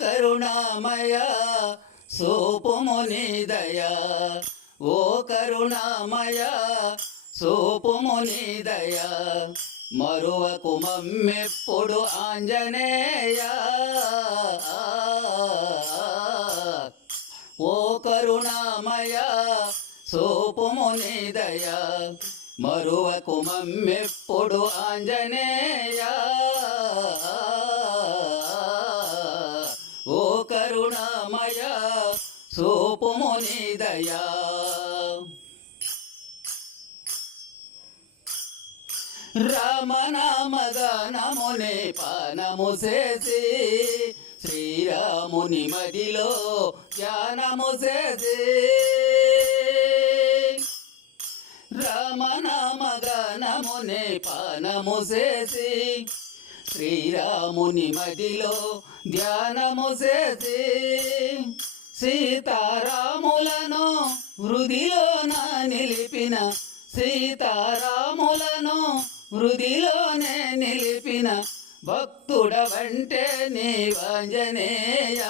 కరుణామయ సోపుముని దయా. ఓ కరుణామయ సోపుముని దయా. మరువకు మమ్మెప్పుడు ఆంజనేయ. ఓ కరుణామయ సోపుముని దయా. మరువకు మమ్మెప్పుడు ఆంజనేయ. కరుణామయ సోపుము నీదయ రామనామగానమునే పానము చేసి శ్రీరాముని మదిలో ధ్యానము చేసి. రామనామగానమునే పానము చేసి శ్రీరాముని మదిలో ధ్యానము చేసి సీతారాములను హృదిలోన నిలిపిన సీతారాములను హృదిలోనే నిలిపిన భక్తుడవంటే నీ వాంజనేయ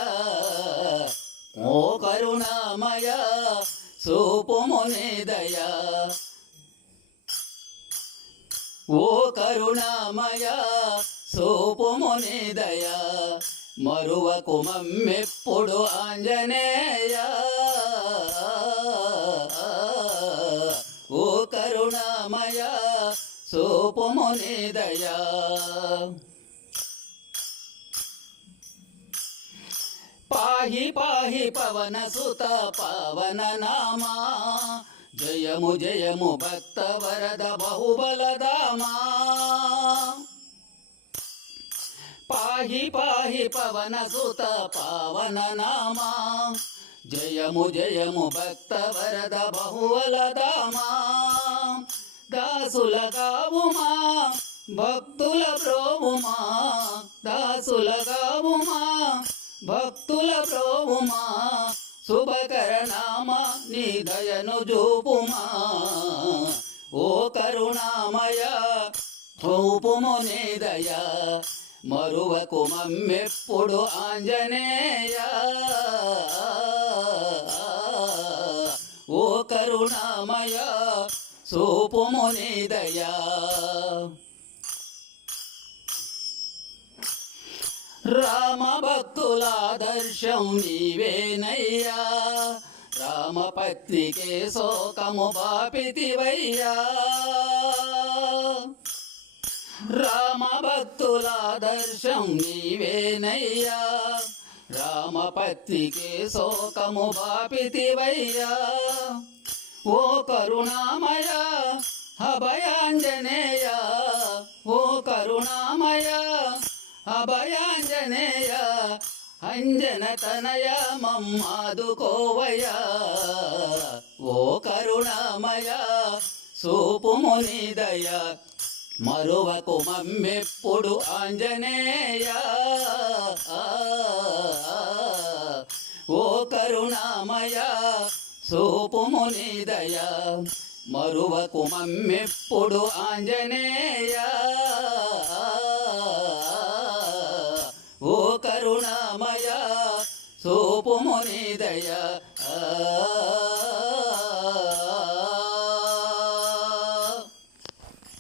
ఓ కరుణామయ సోపుమునేదయ ఓ కరుణామయ సోపుమునేదయ మరువకు మమ్మెప్పుడు ఆంజనేయ. ఓ కరుణామయ సోపుమునేదయ పాహి పాహి పవన సుత పవన నామా జయము జయము భక్త వరద బహుబలదామా పాహి పాహి పవన సుత పవన నామా. జయము జయము భక్త వరద బహువల దాసుల గావుమా భక్తుల ప్రోముమా. దాసుల గావుమా భక్తుల ప్రోవుమా శుభకరణామ నీ దయను జూపుమా ఓ కరుణామయ చూపుము నీ దయా. మరువకు మమ్మెప్పుడు ఆంజనేయ. ఓ కరుణామయ చూపుము నీ రామ భక్తులాదర్శం నీవేనయ్యా. రామ పత్నికే శోకము బాపితివయ్యా. రామ భక్తుల దర్శం నీవేనయ్యా. రామపత్నికే శోకము బాపితివయ్యా. ఓ కరుణామయ అభయాంజనేయ. ఓ కరుణామయ అభయాంజనేయ. అంజన తనయ మమ్మాదుకోవయ ఓ కరుణామయ సూపుమునిదయ మరువకు మమ్మెప్పుడు ఆంజనేయ. ఓ కరుణామయ సూపుమునిదయ మరువకు మమ్మెప్పుడు ఆంజనేయ. ఓ కరుణామయ సోపుమునిదయ ఆ